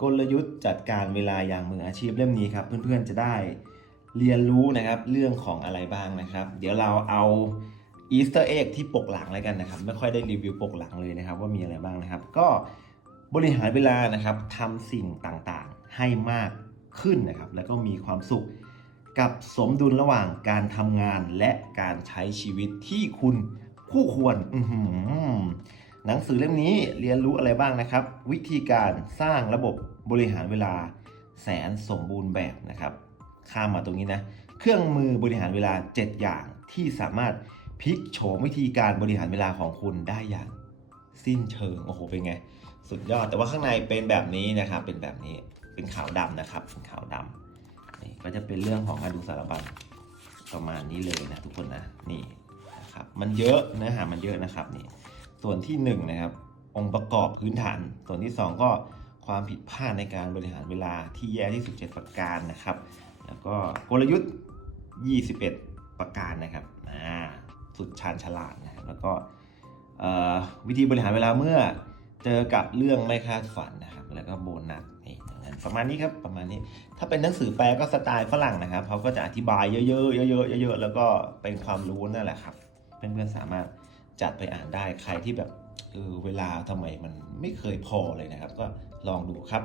กลยุทธ์จัดการเวลาอย่างมืออาชีพเล่มนี้ครับ เพื่อนๆจะได้เรียนรู้นะครับเรื่องของอะไรบ้างนะครับ เดี๋ยวเราเอาอีสเตอร์เอ็กที่ปกหลังแล้วกันนะครับ ไม่ค่อยได้รีวิวปกหลังเลยนะครับ ว่ามีอะไรบ้างนะครับ ก็บริหารเวลานะครับทำสิ่งต่างๆให้มากขึ้นนะครับ แล้วก็มีความสุขกับสมดุลระหว่างการทำงานและการใช้ชีวิตที่คุณคู่ควรอื หนังสือเล่มนี้เรียนรู้อะไรบ้างนะครับ วิธีการสร้างระบบบริหารเวลาแสนสมบูรณ์แบบนะครับ ข้ามมาตรงนี้นะ เครื่องมือบริหารเวลา 7 อย่างที่สามารถพลิกโฉมวิธีการบริหารเวลาของคุณได้อย่างสิ้นเชิงโอ้โหเป็นไง สุดยอดแต่ว่าข้างในเป็นแบบนี้นะครับ เป็นแบบนี้เป็นขาวดำนะครับเป็นขาวดำนี่ก็จะเป็นเรื่องของการดูสารบัญประมาณนี้เลยนะทุกคนนะนี่นะครับมันเยอะเนื้อหามันเยอะนะครับนี่ ส่วนที่1นงนะครับองค์ประกอบพื้นฐาน ส่วนที่ 2 ก็ความผิดพลาดในการบริหารเวลาที่แย่ที่สุด7ประการนะครับ แล้วก็กลยุทธ์ 21 ประการนะครับอ่าสุดชาญฉลาดนะครับแล้วก็เอ่อวิธีบริหารเวลาเมื่อเจอกับเรื่องไม่คาดฝันนะครับแล้วก็โบนัสนี่นประมาณนี้ครับประมาณนี้ถ้าเป็นหนังสือแปลก็สไตล์ฝรั่งนะครับเขาก็จะอธิบายเยอะๆเยอะๆเยอะๆแล้วก็เป็นความรู้นั่นแหละครับเพื่อนๆสามารถ จัดไปอ่านได้ใครที่แบบเออเวลาทำไมมันไม่เคยพอเลยนะครับ ก็ลองดูครับ